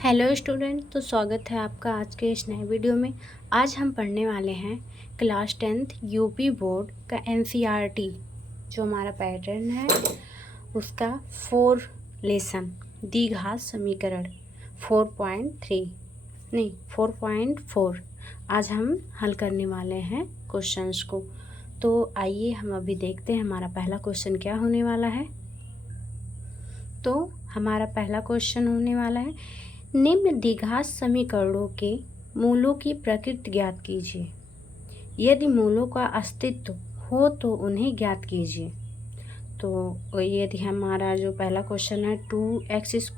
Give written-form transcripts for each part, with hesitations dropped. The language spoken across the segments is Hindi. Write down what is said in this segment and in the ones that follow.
हेलो स्टूडेंट, तो स्वागत है आपका आज के इस नए वीडियो में। आज हम पढ़ने वाले हैं क्लास 10th यूपी बोर्ड का एनसीईआरटी जो हमारा पैटर्न है उसका 4 लेसन द्विघात समीकरण 4.4 आज हम हल करने वाले हैं क्वेश्चंस को। तो आइए हम अभी देखते हैं हमारा पहला क्वेश्चन क्या होने वाला है। तो हमारा पहला क्वेश्चन होने वाला है, निम्न द्विघात समीकरणों के मूलों की प्रकृति ज्ञात कीजिए। यदि मूलों का अस्तित्व हो तो उन्हें ज्ञात कीजिए। तो यदि हमारा जो पहला क्वेश्चन है 2x²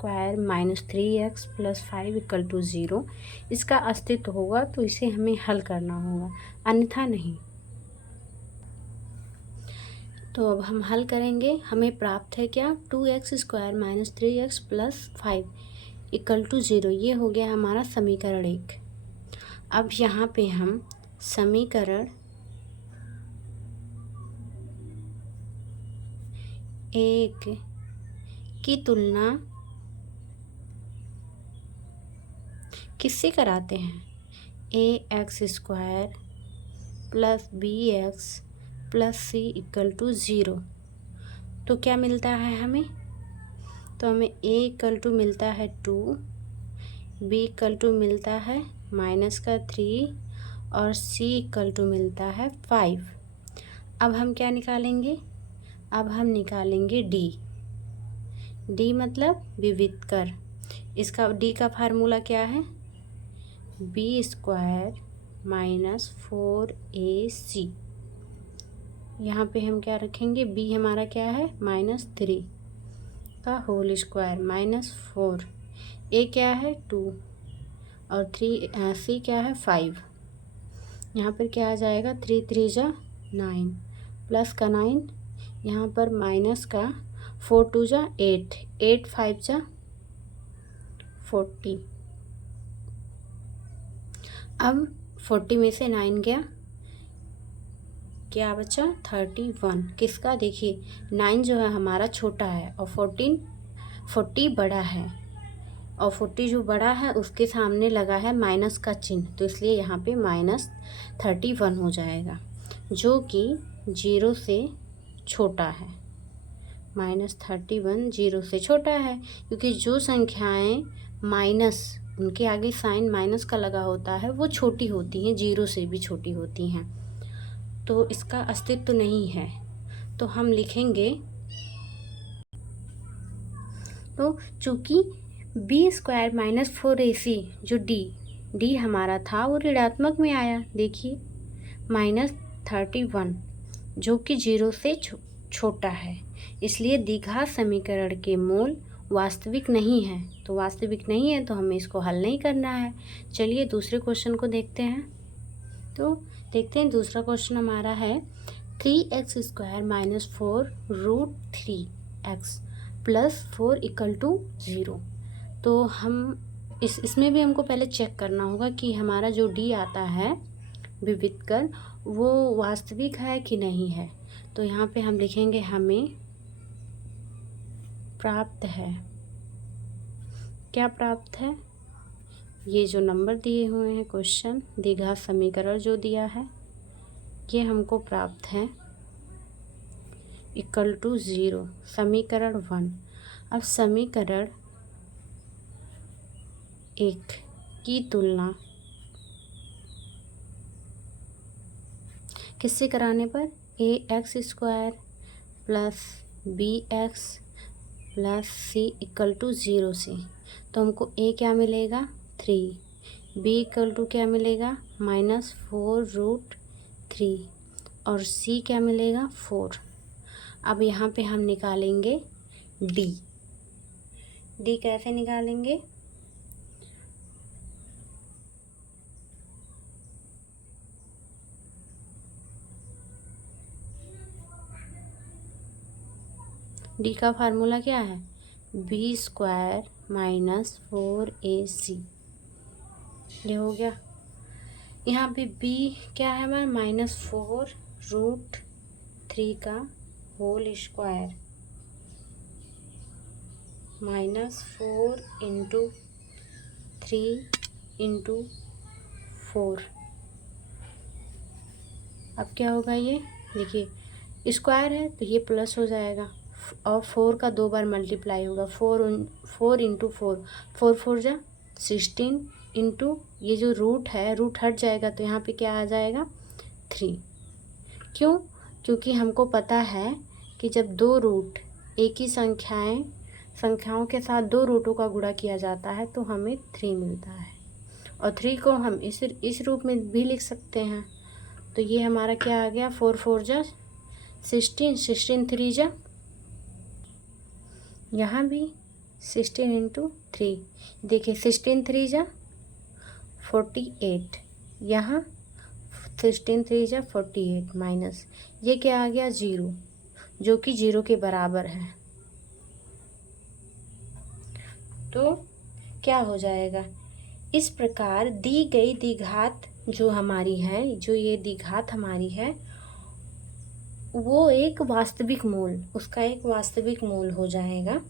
- 3x + 5 = 0, इसका अस्तित्व होगा तो इसे हमें हल करना होगा, अन्यथा नहीं। तो अब हम हल करेंगे। हमें प्राप्त है क्या, 2x² - 3x + 5 = 0। ये हो गया हमारा समीकरण 1। अब यहाँ पे हम समीकरण 1 की तुलना किससे कराते हैं, ax² + bx + c = 0। तो क्या मिलता है हमें, तो हमें a मिलता है 2, b मिलता है -3 और c मिलता है 5। अब हम क्या निकालेंगे, अब हम निकालेंगे d मतलब विविधकर। इसका d का फार्मूला क्या है, b² - 4ac। यहाँ पे हम क्या रखेंगे, b हमारा क्या है -3 का होल स्क्वायर -4, a क्या है 2 और c क्या है 5। यहाँ पर क्या आ जाएगा, 3 3 जा 9 प्लस का 9, यहाँ पर माइनस का 4 2 जा 8 8 5 जा 40। अब 40 में से 9 गया, क्या बचा 31। किसका, देखिए 9 जो है हमारा छोटा है और 40 बड़ा है, और 40 जो बड़ा है उसके सामने लगा है माइनस का चिन्ह, तो इसलिए यहाँ पे -31 हो जाएगा, जो कि 0 से छोटा है। -31 0 से छोटा है, क्योंकि जो संख्याएं माइनस, उनके आगे साइन माइनस का लगा होता है, वो छोटी होती हैं, 0 से भी छोटी होती हैं, तो इसका अस्तित्व नहीं है। तो हम लिखेंगे, तो चूँकि b² - 4ac जो d हमारा था वो ऋणात्मक में आया, देखिए -31 जो कि 0 से छोटा है, इसलिए द्विघात समीकरण के मूल वास्तविक नहीं है। तो वास्तविक नहीं है तो हमें इसको हल नहीं करना है। चलिए दूसरे क्वेश्चन को देखते हैं। तो देखते हैं दूसरा क्वेश्चन हमारा है 3x² - 4√3x + 4 = 0। तो हम इसमें भी हमको पहले चेक करना होगा कि हमारा जो d आता है विविधकर वो वास्तविक है कि नहीं है। तो यहाँ पे हम लिखेंगे, हमें प्राप्त है, क्या प्राप्त है, ये जो नंबर दिए हुए हैं क्वेश्चन, द्विघात समीकरण जो दिया है ये हमको प्राप्त है = 0, समीकरण 1। अब समीकरण 1 की तुलना किससे कराने पर, ax² + bx + c = 0 से। तो हमको a क्या मिलेगा 3, b क्या मिलेगा -4√3 और c क्या मिलेगा 4। अब यहाँ पे हम निकालेंगे d कैसे निकालेंगे, d का फार्मूला क्या है, b² - 4ac। ये हो गया। यहाँ पे b क्या है हमारा -4√3 का होल स्क्वायर -4 × 3/4। अब क्या होगा, ये देखिए स्क्वायर है तो ये प्लस हो जाएगा और 4 का 2 बार मल्टीप्लाई होगा। 4 इंटू 4, 4 जा 16 इंटू ये जो रूट है, रूट हट जाएगा तो यहाँ पे क्या आ जाएगा 3। क्यों? क्योंकि हमको पता है कि जब दो रूट एक ही संख्याओं के साथ दो रूटों का गुणा किया जाता है तो हमें 3 मिलता है। और 3 को हम इस रूप में भी लिख सकते हैं। तो ये हमारा क्या आ गया, 4 जा 16, 16 3 जा, यहाँ भी 16 इंटू 3, देखिए 16 3 जा 48, यहाँ 16 3 जा 48 माइनस ये क्या आ गया 0, जो कि 0 के बराबर है। तो क्या हो जाएगा, इस प्रकार दी गई द्विघात जो हमारी है, जो ये द्विघात हमारी है, वो एक वास्तविक मूल, उसका एक वास्तविक मूल हो जाएगा।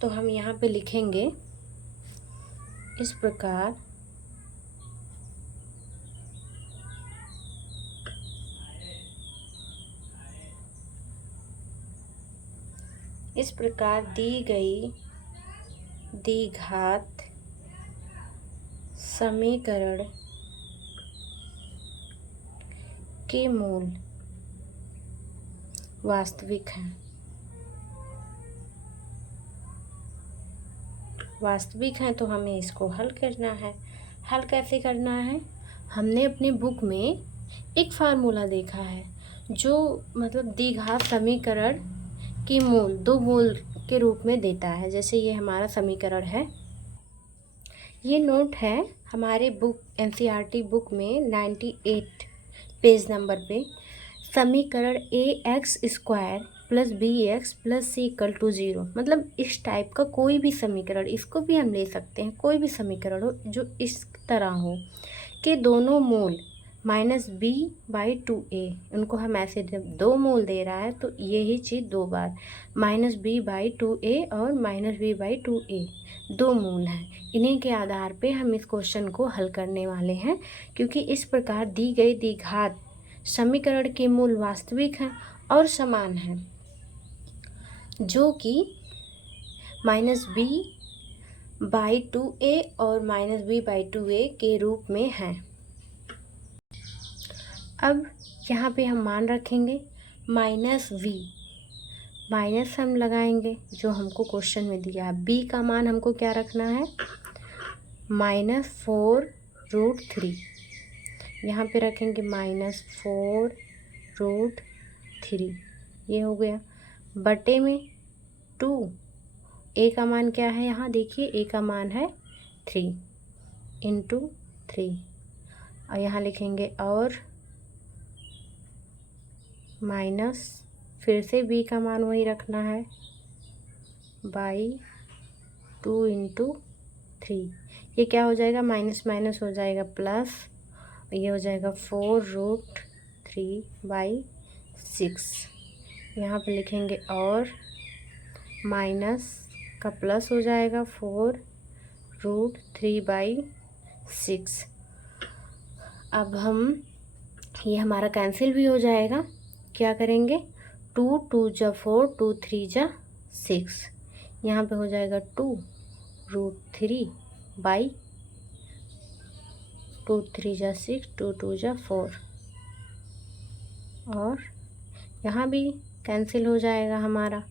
तो हम यहाँ पे लिखेंगे इस प्रकार दी गई द्विघात समीकरण के मूल वास्तविक हैं। तो हमें इसको हल करना है। हल कैसे करना है, हमने अपने बुक में एक फार्मूला देखा है जो मतलब द्विघात समीकरण की मूल दो मूल के रूप में देता है। जैसे ये हमारा समीकरण है, ये नोट है हमारे बुक एनसीईआरटी बुक में 98 पेज नंबर पे। समीकरण ax² + bx + c = 0, मतलब इस टाइप का कोई भी समीकरण, इसको भी हम ले सकते हैं, कोई भी समीकरण हो जो इस तरह हो कि दोनों मूल -b/2a, उनको हम ऐसे जब दो मूल दे रहा है तो यही चीज़ दो बार -b/2a और -b/2a दो मूल हैं। इन्हीं के आधार पे हम इस क्वेश्चन को हल करने वाले हैं, क्योंकि इस प्रकार दी गई द्विघात समीकरण के मूल वास्तविक हैं और समान हैं, जो कि -b/2a और -b/2a के रूप में हैं। अब यहाँ पे हम मान रखेंगे -v, माइनस हम लगाएंगे जो हमको क्वेश्चन में दिया है। b का मान हमको क्या रखना है, -4√3, यहाँ पे रखेंगे -4√3, ये हो गया। बटे में 2, a का मान क्या है, यहाँ देखिए a का मान है 3 × 3, और यहाँ लिखेंगे और माइनस, फिर से b का मान वही रखना है /2 × 3, ये क्या हो जाएगा, माइनस माइनस हो जाएगा प्लस, ये हो जाएगा 4√3/6, यहाँ पे लिखेंगे और माइनस का प्लस हो जाएगा 4√3/6। अब हम ये हमारा कैंसिल भी हो जाएगा, क्या करेंगे, 2 2 जा 4, 2 3 जा 6, यहाँ पे हो जाएगा 2√3/2 3 जा 6, 2 2 जा 4, और यहाँ भी कैंसिल हो जाएगा हमारा।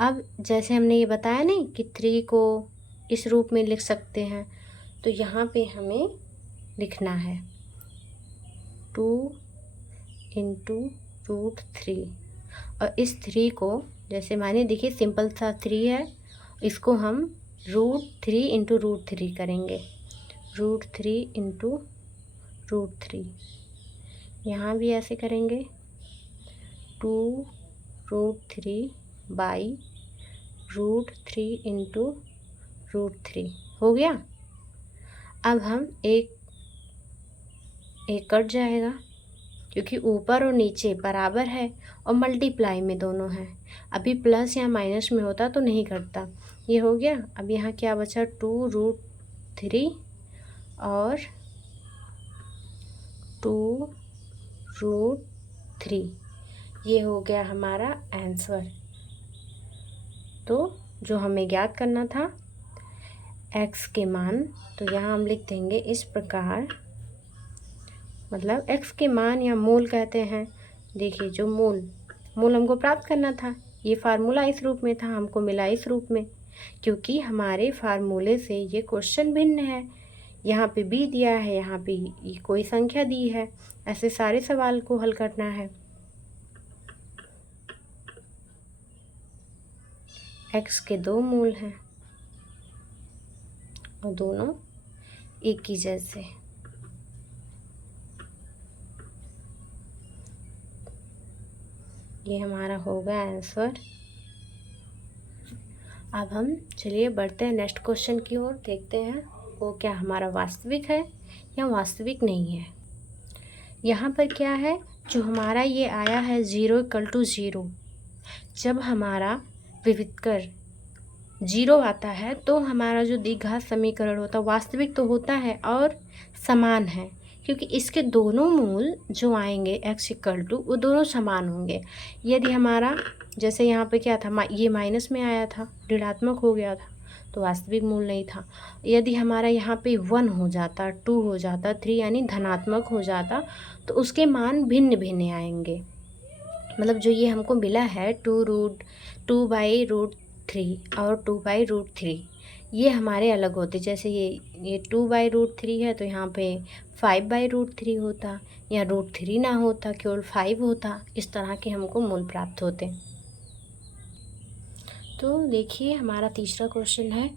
अब जैसे हमने ये बताया नहीं कि 3 को इस रूप में लिख सकते हैं, तो यहाँ पे हमें लिखना है 2 × √3, और इस 3 को जैसे माने देखिए सिंपल सा 3 है, इसको हम √3 × √3 करेंगे, √3 × √3, यहाँ भी ऐसे करेंगे 2√3/√3 × √3 हो गया। अब हम एक कट जाएगा क्योंकि ऊपर और नीचे बराबर है और मल्टीप्लाई में दोनों हैं। अभी प्लस या माइनस में होता तो नहीं करता। ये हो गया। अब यहाँ क्या बचा, 2√3 और 2√3। ये हो गया हमारा आंसर। तो जो हमें ज्ञात करना था x के मान, तो यहाँ हम लिख देंगे इस प्रकार, मतलब x के मान या मूल कहते हैं। देखिए जो मूल हमको प्राप्त करना था, ये फार्मूला इस रूप में था, हमको मिला इस रूप में, क्योंकि हमारे फार्मूले से ये क्वेश्चन भिन्न है। यहाँ पे b दिया है, यहाँ पे कोई संख्या दी है। ऐसे सारे सवाल को हल करना है। x के 2 मूल हैं और दोनों एक ही जैसे। ये हमारा होगा आंसर। अब हम चलिए बढ़ते हैं नेक्स्ट क्वेश्चन की ओर, देखते हैं वो क्या हमारा वास्तविक है या वास्तविक नहीं है। यहाँ पर क्या है, जो हमारा ये आया है 0 = 0, जब हमारा विविधकर 0 आता है तो हमारा जो द्विघात समीकरण होता है वास्तविक तो होता है और समान है, क्योंकि इसके दोनों मूल जो आएंगे x = वो दोनों समान होंगे। यदि हमारा जैसे यहाँ पे क्या था, ये माइनस में आया था, ऋणात्मक हो गया था, तो वास्तविक मूल नहीं था। यदि हमारा यहाँ पे 1 हो जाता, 2 हो जाता, 3 यानी धनात्मक हो जाता, तो उसके मान भिन्न भिन्न आएंगे। मतलब जो ये हमको मिला है 2/√3 और 2/√3, ये हमारे अलग होते। जैसे ये 2/√3 है तो यहाँ पे 5/√3 होता, या √3 ना होता, केवल 5 होता। इस तरह के हमको मूल प्राप्त होते। तो देखिए हमारा तीसरा क्वेश्चन है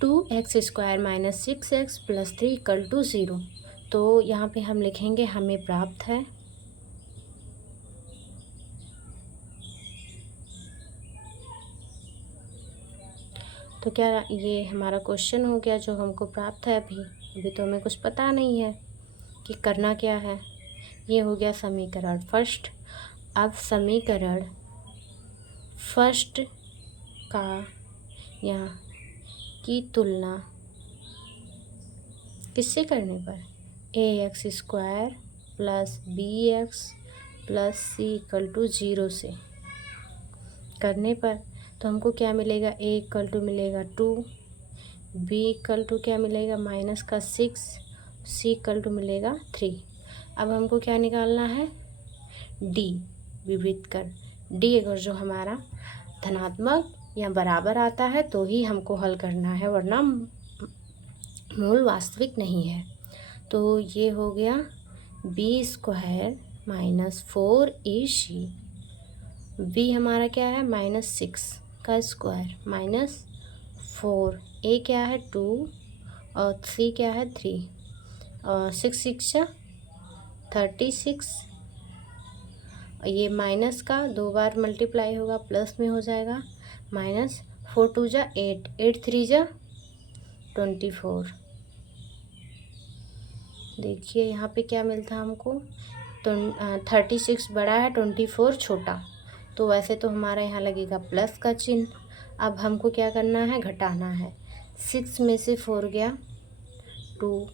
2x² - 6x + 3 = 0। तो यहाँ पे हम लिखेंगे हमें प्राप्त है। तो क्या ये हमारा क्वेश्चन हो गया जो हमको प्राप्त है। अभी तो हमें कुछ पता नहीं है कि करना क्या है। ये हो गया समीकरण फर्स्ट। अब समीकरण फर्स्ट का यहाँ की तुलना किससे करने पर, ax² + bx + c = 0 से करने पर, तो हमको क्या मिलेगा, a मिलेगा 2, b क्या मिलेगा -6, c मिलेगा 3। अब हमको क्या निकालना है, d विविध कर। d अगर जो हमारा धनात्मक या बराबर आता है तो ही हमको हल करना है, वरना मूल वास्तविक नहीं है। तो ये हो गया b² - 4ac, b हमारा क्या है -6 का स्क्वायर -4, a क्या है 2 और c क्या है 3, और 6 6 36, ये माइनस का 2 बार मल्टीप्लाई होगा, प्लस में हो जाएगा, -4 2 = 8, 8 3 = 24। देखिए यहाँ पे क्या मिलता हमको, तो 36 बड़ा है, 24 छोटा। तो वैसे तो हमारा यहाँ लगेगा प्लस का चिन्ह। अब हमको क्या करना है, घटाना है। 6 में से 4 गया 2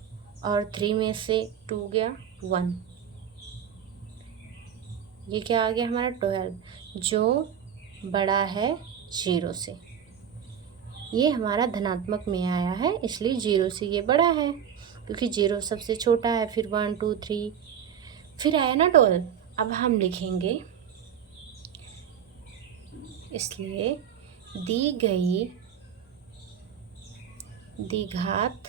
और 3 में से 2 गया 1, ये क्या आ गया हमारा 12, जो बड़ा है 0 से। ये हमारा धनात्मक में आया है, इसलिए 0 से ये बड़ा है, क्योंकि 0 सबसे छोटा है। फिर 1 2 3, फिर आया ना 12। अब हम लिखेंगे, इसलिए दी गई द्विघात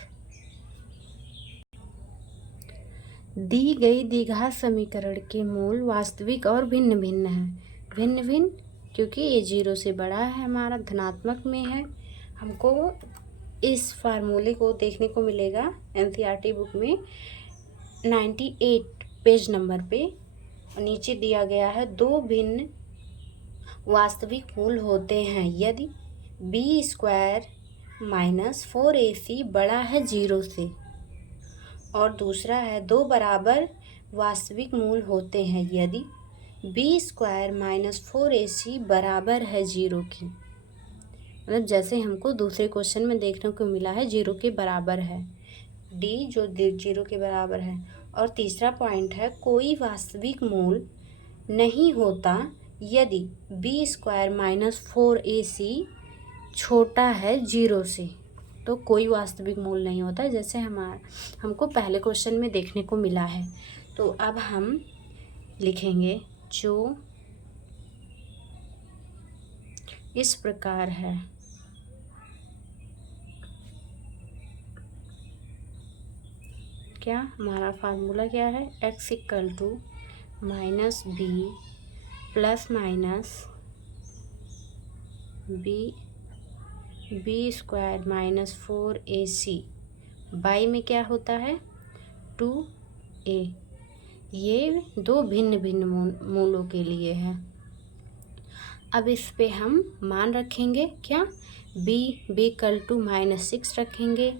समीकरण के मूल वास्तविक और भिन्न भिन्न हैं। भिन्न भिन्न क्योंकि ये 0 से बड़ा है, हमारा धनात्मक में है। हमको इस फार्मूले को देखने को मिलेगा NCERT बुक में 98 पेज नंबर पे। नीचे दिया गया है 2 भिन्न वास्तविक मूल होते हैं यदि b² - 4ac बड़ा है 0 से, और दूसरा है 2 बराबर वास्तविक मूल होते हैं यदि b² माइनस 4ac बराबर है 0 की। मतलब जैसे हमको दूसरे क्वेश्चन में देखने को मिला है 0 के बराबर है, d जो 0 के बराबर है। और तीसरा पॉइंट है कोई वास्तविक मूल नहीं होता यदि b² माइनस 4ac छोटा है 0 से। तो कोई वास्तविक मूल नहीं होता, जैसे हमको पहले क्वेश्चन में देखने को मिला है। तो अब हम लिखेंगे जो इस प्रकार है। क्या हमारा फार्मूला क्या है? x equal to minus b plus minus b² minus 4ac by में क्या होता है 2a। ये दो भिन्न भिन्न मूलों के लिए है। अब इस पे हम मान रखेंगे क्या, b इक्वल टू माइनस 6 रखेंगे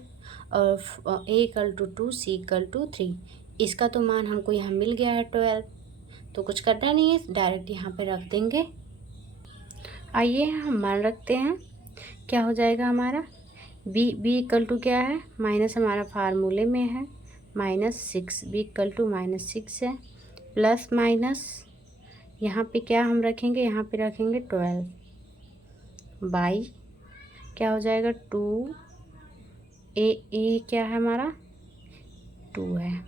और a equal to 2, c equal to 3। इसका तो मान हमको यहाँ मिल गया है 12, तो कुछ करना नहीं है, डायरेक्ट यहाँ पे रख देंगे। आइए हम मान रखते हैं, क्या हो जाएगा हमारा b इक्वल टू क्या है, माइनस हमारा फार्मूले में है -6, b इक्वल टू -6 है, प्लस माइनस यहाँ पे क्या हम रखेंगे, यहाँ पे रखेंगे 12 बाई क्या हो जाएगा 2 a क्या है हमारा 2 है।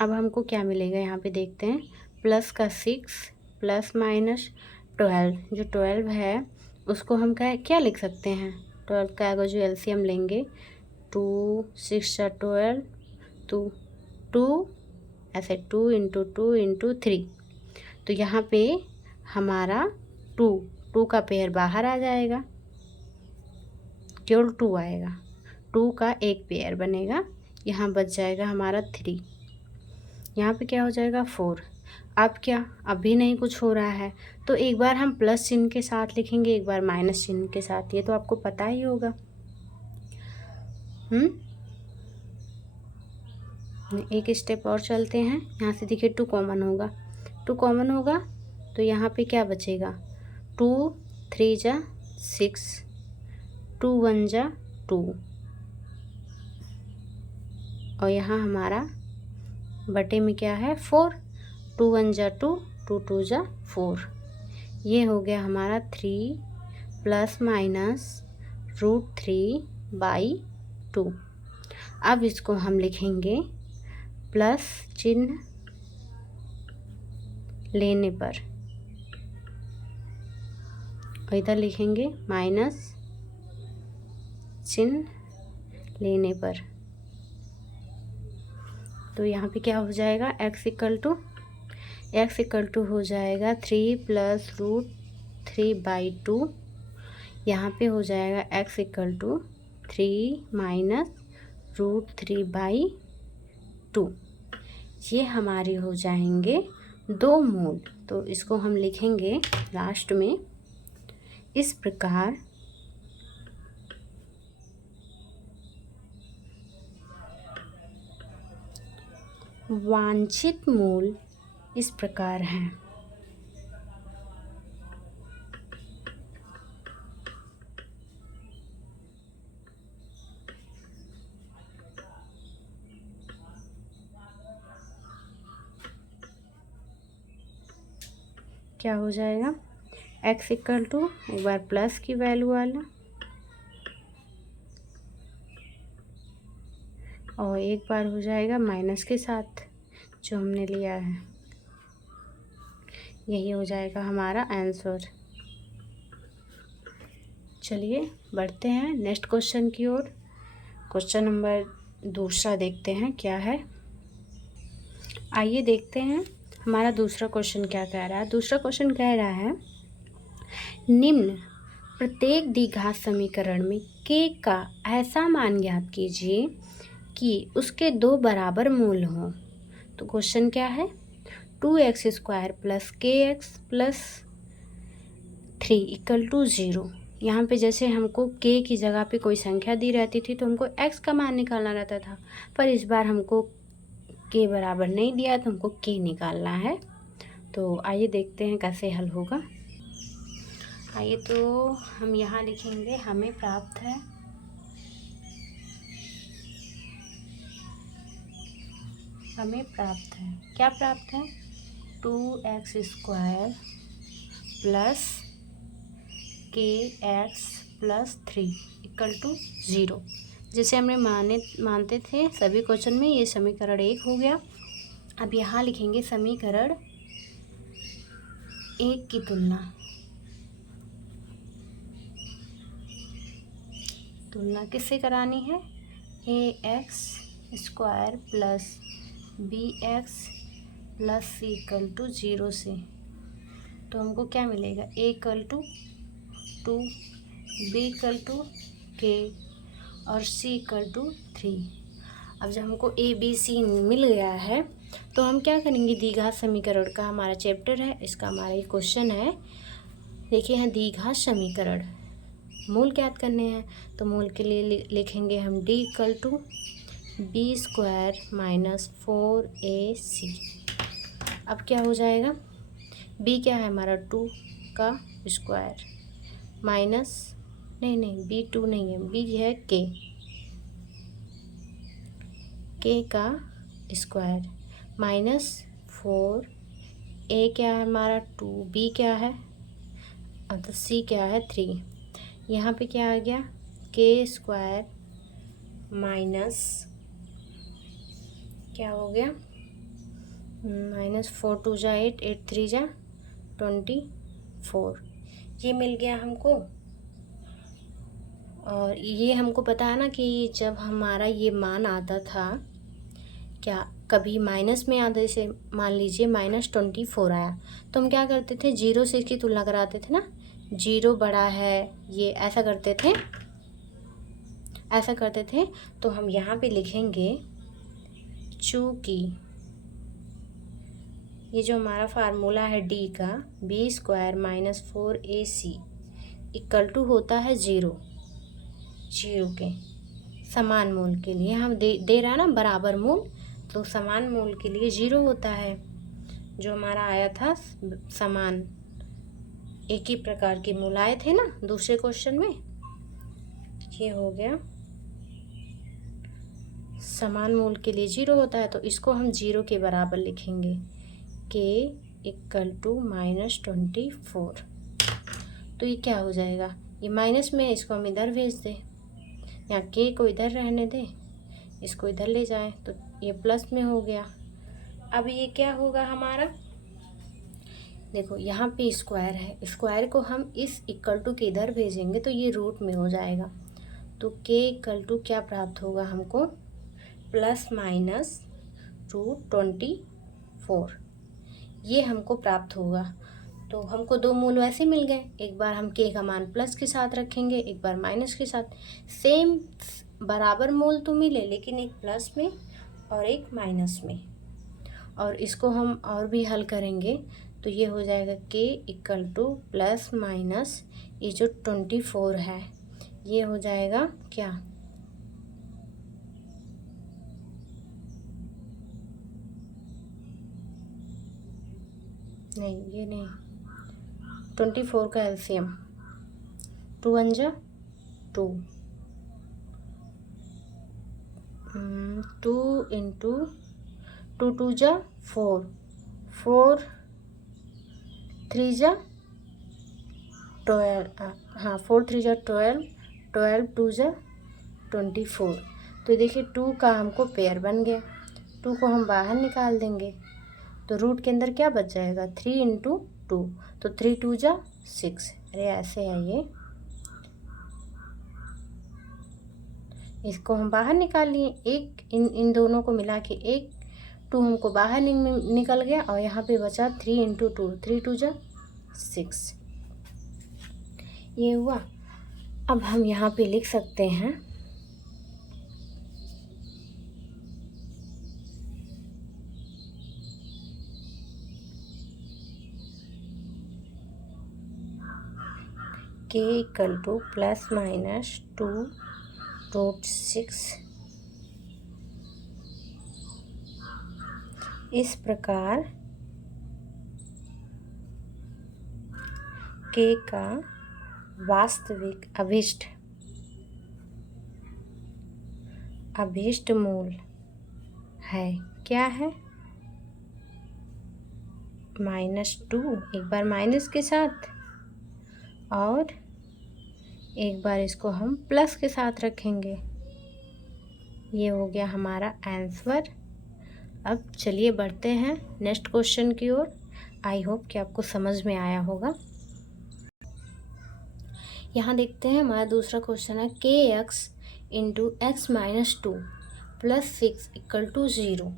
अब हमको क्या मिलेगा यहाँ पे देखते हैं, प्लस का 6 प्लस माइनस 12, जो 12 है उसको हम क्या लिख सकते हैं, 12 का अगर जो एलसीएम लेंगे 2 6 12 2 ऐसे 2 इंटू 2 इंटू 3। तो यहाँ पे हमारा 2 का पेयर बाहर आ जाएगा, केवल 2 आएगा, 2 का एक पेयर बनेगा, यहाँ बच जाएगा हमारा 3, यहाँ पे क्या हो जाएगा 4। अब क्या, अभी नहीं कुछ हो रहा है तो एक बार हम प्लस चिन्ह के साथ लिखेंगे, एक बार माइनस चिन्ह के साथ, ये तो आपको पता ही होगा। एक स्टेप और चलते हैं, यहाँ से देखिए 2 कॉमन होगा, 2 कॉमन होगा तो यहाँ पे क्या बचेगा 2 3 जा 6, 2 1 जा 2, और यहाँ हमारा बटे में क्या है 4, 2 1 जा 2, 2 2 जा 4। ये हो गया हमारा 3 प्लस माइनस √3/2। अब इसको हम लिखेंगे प्लस चिन्ह लेने पर, और इधर लिखेंगे माइनस चिन्ह लेने पर। तो यहाँ पे क्या हो जाएगा, x इक्वल टू हो जाएगा 3 प्लस √3/2। यहाँ पे हो जाएगा x इक्वल टू 3 माइनस √3/2। ये हमारे हो जाएंगे 2 मूल। तो इसको हम लिखेंगे लास्ट में इस प्रकार, वांछित मूल इस प्रकार हैं। क्या हो जाएगा, x इक्वल टू एक बार प्लस की वैल्यू वाला और एक बार हो जाएगा माइनस के साथ जो हमने लिया है। यही हो जाएगा हमारा आंसर। चलिए बढ़ते हैं नेक्स्ट क्वेश्चन की ओर। क्वेश्चन नंबर दूसरा देखते हैं क्या है। आइए देखते हैं हमारा दूसरा क्वेश्चन क्या कह रहा है। दूसरा क्वेश्चन कह रहा है, निम्न प्रत्येक द्विघात समीकरण में k का ऐसा मान ज्ञात कीजिए कि उसके 2 बराबर मूल हों। तो क्वेश्चन क्या है, 2x² plus kx plus 3 equal to 0। यहाँ पे जैसे हमको k की जगह पे कोई संख्या दी रहती थी तो हमको x का मान निकालना रहता था, पर इस बार हमको के बराबर नहीं दिया तो हमको के निकालना है। तो आइए देखते हैं कैसे हल होगा। आइए तो हम यहाँ लिखेंगे हमें प्राप्त है क्या प्राप्त है 2x² प्लस kx+3 = 0। जैसे हमने मानते थे सभी क्वेश्चन में, ये समीकरण 1 हो गया। अब यहाँ लिखेंगे समीकरण 1 की तुलना किससे करानी है, ax² प्लस bx+c = 0 से। तो हमको क्या मिलेगा, a = 2, b = k और c = 3। अब जब हमको a b c मिल गया है तो हम क्या करेंगे, द्विघात समीकरण का हमारा चैप्टर है, इसका हमारा एक क्वेश्चन है। देखिए यहाँ द्विघात समीकरण मूल ज्ञात करने हैं, तो मूल के लिए लिखेंगे हम d = b² - 4ac। अब क्या हो जाएगा, b क्या है हमारा 2 का स्क्वायर माइनस नहीं b 2 नहीं है, b है k का स्क्वायर माइनस 4, a क्या है हमारा 2, b क्या है तो c क्या है 3। यहाँ पे क्या आ गया, k² माइनस क्या हो गया, -4 2 × 8, 8 3 × 24, ये मिल गया हमको। और ये हमको पता है ना कि जब हमारा ये मान आता था, क्या कभी माइनस में आता, जैसे मान लीजिए -24 आया तो हम क्या करते थे, 0 से इसकी तुलना कराते थे ना, 0 बड़ा है ये, ऐसा करते थे। तो हम यहाँ पे लिखेंगे चूँकि ये जो हमारा फार्मूला है d का b² - 4ac = होता है 0 के समान मूल के लिए। हम दे रहा है ना बराबर मूल, तो समान मूल के लिए 0 होता है। जो हमारा आया था समान, एक ही प्रकार के मूल आए थे ना दूसरे क्वेश्चन में, ये हो गया समान मूल के लिए 0 होता है, तो इसको हम 0 के बराबर लिखेंगे, k = -24। तो ये क्या हो जाएगा, ये माइनस में, इसको हम इधर भेज दें, यहाँ k को इधर रहने दें, इसको इधर ले जाएं, तो ये प्लस में हो गया। अब ये क्या होगा हमारा, देखो यहाँ पे स्क्वायर है, स्क्वायर को हम इस = के इधर भेजेंगे तो ये रूट में हो जाएगा। तो k = क्या प्राप्त होगा हमको, ±√24, ये हमको प्राप्त होगा। तो हमको दो मूल वैसे मिल गए, एक बार हम k का मान प्लस के साथ रखेंगे, एक बार माइनस के साथ। सेम बराबर मूल तो मिले, लेकिन एक प्लस में और एक माइनस में। और इसको हम और भी हल करेंगे तो ये हो जाएगा k ± ये जो 24 है, ये हो जाएगा क्या, नहीं ये नहीं, 24 का एलसीएम 2 1 जा 2, 2 × 2 2 जा 4, 4 3 जा 12, हाँ 4 3 जा 12, 12 2 जा 24। तो देखिए 2 का हमको पेयर बन गया, 2 को हम बाहर निकाल देंगे तो रूट के अंदर क्या बच जाएगा, 3 × 2, तो 3 2 जा 6। अरे ऐसे है ये, इसको हम बाहर निकाल लिए, एक इन दोनों को मिला के 1, 2 हमको बाहर निकल गया और यहाँ पे बचा 3 × 2, 3 2 जा 6, ये हुआ। अब हम यहाँ पे लिख सकते हैं k = ±2√6 इस प्रकार k का वास्तविक अभीष्ट मूल है, क्या है? -2, एक बार माइनस के साथ और एक बार इसको हम प्लस के साथ रखेंगे। ये हो गया हमारा आंसर। अब चलिए बढ़ते हैं नेक्स्ट क्वेश्चन की ओर। आई होप कि आपको समझ में आया होगा। यहाँ देखते हैं हमारा दूसरा क्वेश्चन है kx into x minus 2 plus 6 equal to 0।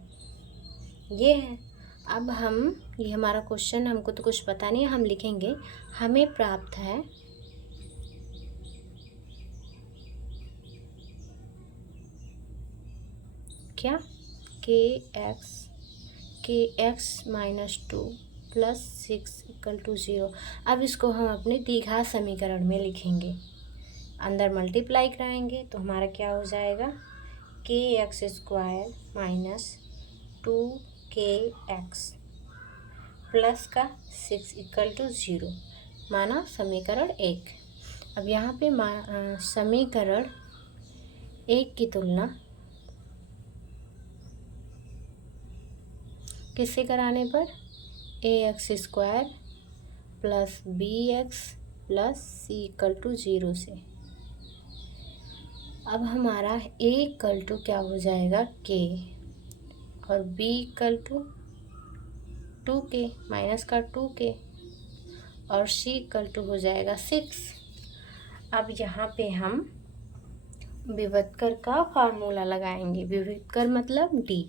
ये है। अब ये हमारा क्वेश्चन, हमको तो कुछ पता नहीं है, हम लिखेंगे। हमें प्राप्त है क्या? kx minus 2 plus 6 equal to 0। अब इसको हम अपने द्विघात समीकरण में लिखेंगे, अंदर मल्टीप्लाई कराएंगे तो हमारा क्या हो जाएगा? kx square minus 2kx plus का 6 इक्वल टू 0, माना समीकरण 1। अब यहाँ पे समीकरण 1 की तुलना किससे कराने पर? ax square plus bx plus c equal to 0 से। अब हमारा a इक्वल टू क्या हो जाएगा? k, और b equal to 2k minus का 2k, और c इक्वल टू हो जाएगा 6। अब यहाँ पे हम विभक्तर का फार्मूला लगाएंगे। विभक्तर मतलब d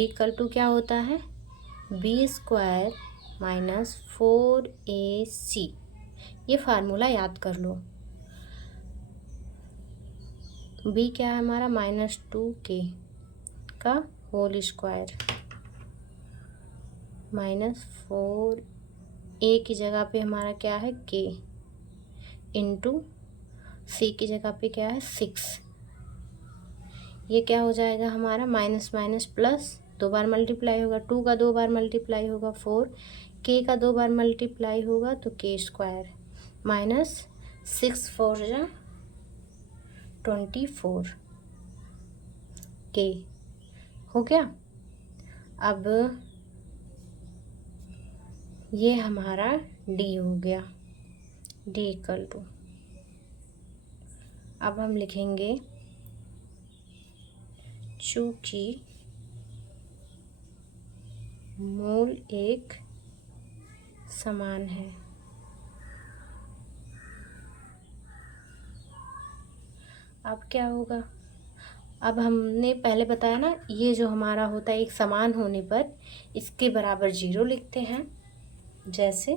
इक्वल टू क्या होता है? B square minus 4ac। ये फार्मूला याद कर लो। b क्या है हमारा? -2k का होल स्क्वायर माइनस 4a की जगह पे हमारा क्या है? k इंटू c की जगह पे क्या है? 6। ये क्या हो जाएगा हमारा? माइनस माइनस प्लस, 2 बार मल्टीप्लाई होगा, 2 का 2 बार मल्टीप्लाई होगा 4, k का 2 बार मल्टीप्लाई होगा तो k स्क्वायर माइनस 6 4 जा 24 k हो गया। अब ये हमारा d हो गया, d इक्वल टू, अब हम लिखेंगे चूंकि मूल एक समान है। अब क्या होगा? अब हमने पहले बताया ना, ये जो हमारा होता है एक समान होने पर इसके बराबर 0 लिखते हैं। जैसे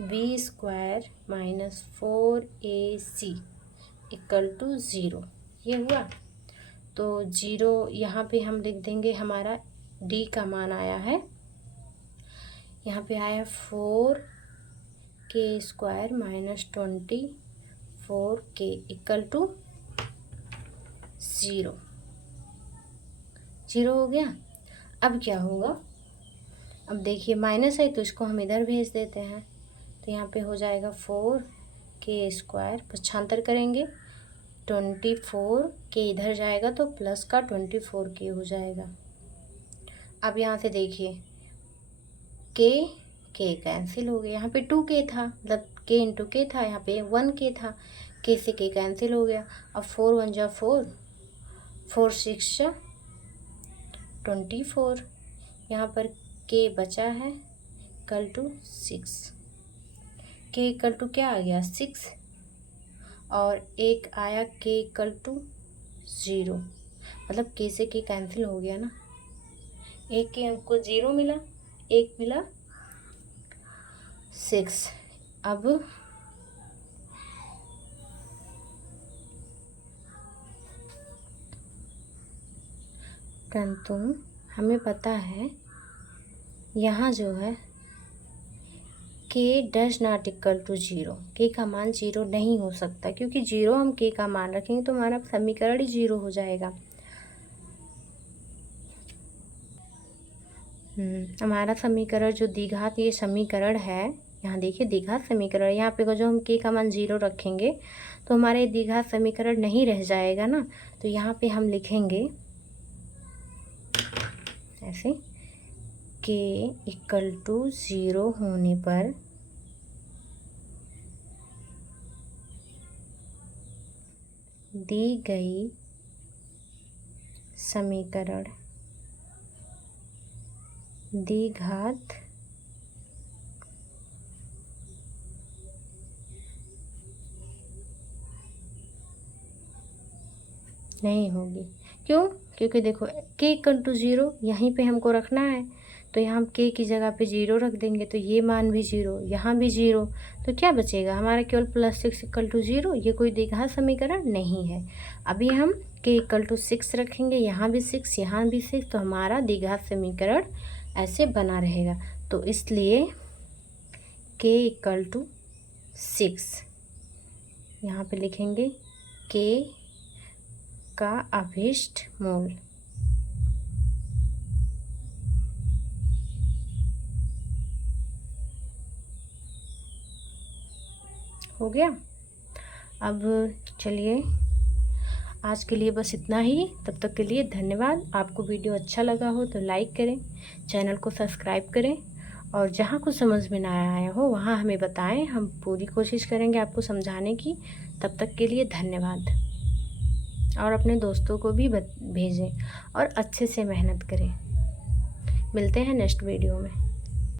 b square minus 4ac equal to 0, ये हुआ। तो 0 यहाँ पे हम लिख देंगे। हमारा d का मान आया है, यहाँ पे आया 4k square minus 24k equal to 0 हो गया। अब क्या होगा? अब देखिए माइनस है तो इसको हम इधर भेज देते हैं, तो यहाँ पे हो जाएगा 4k स्क्वायर, पक्षांतर करेंगे 24k इधर जाएगा तो प्लस का 24k हो जाएगा। अब यहाँ से देखिए k कैंसिल हो गया, यहाँ पे 2k था, मतलब k इंटू k था, यहाँ पे 1k था, k से k कैंसिल हो गया। अब 4 1 जा 4, 4 6 जा 24, यहाँ पर k बचा है equal to 6, k equal to क्या आ गया? 6, और एक आया k इक्वल टू 0, मतलब k से k कैंसिल हो गया ना। एक के हमको 0 मिला, एक मिला 6। अब परंतु हमें पता है यहाँ जो है k does not equal to 0, k का मान 0 नहीं हो सकता, क्योंकि 0 हम k का मान रखेंगे तो हमारा समीकरण ही 0 हो जाएगा। हमारा समीकरण जो द्विघात ये समीकरण है, यहाँ देखिए द्विघात समीकरण, यहाँ पे जो हम k का मान 0 रखेंगे तो हमारे द्विघात समीकरण नहीं रह जाएगा ना। तो यहाँ पे हम लिखेंगे ऐसे k = 0 होने पर दी गई समीकरण द्विघात नहीं होगी। क्यों? क्योंकि देखो k = 0 यहीं पे हमको रखना है, तो यहाँ हम k की जगह पे 0 रख देंगे, तो ये मान भी 0, यहाँ भी 0, तो क्या बचेगा हमारा? केवल +6 = 0। ये कोई द्विघात समीकरण नहीं है। अभी हम k = 6 रखेंगे, यहाँ भी 6, यहाँ भी 6, तो हमारा द्विघात समीकरण ऐसे बना रहेगा। तो इसलिए k = 6 यहाँ पे लिखेंगे k का अभिष्ट मूल। हो गया। अब चलिए आज के लिए बस इतना ही। तब तक के लिए धन्यवाद। आपको वीडियो अच्छा लगा हो तो लाइक करें, चैनल को सब्सक्राइब करें, और जहाँ कुछ समझ में ना आया हो वहाँ हमें बताएं, हम पूरी कोशिश करेंगे आपको समझाने की। तब तक के लिए धन्यवाद। और अपने दोस्तों को भी भेजें और अच्छे से मेहनत करें। मिलते हैं नेक्स्ट वीडियो में।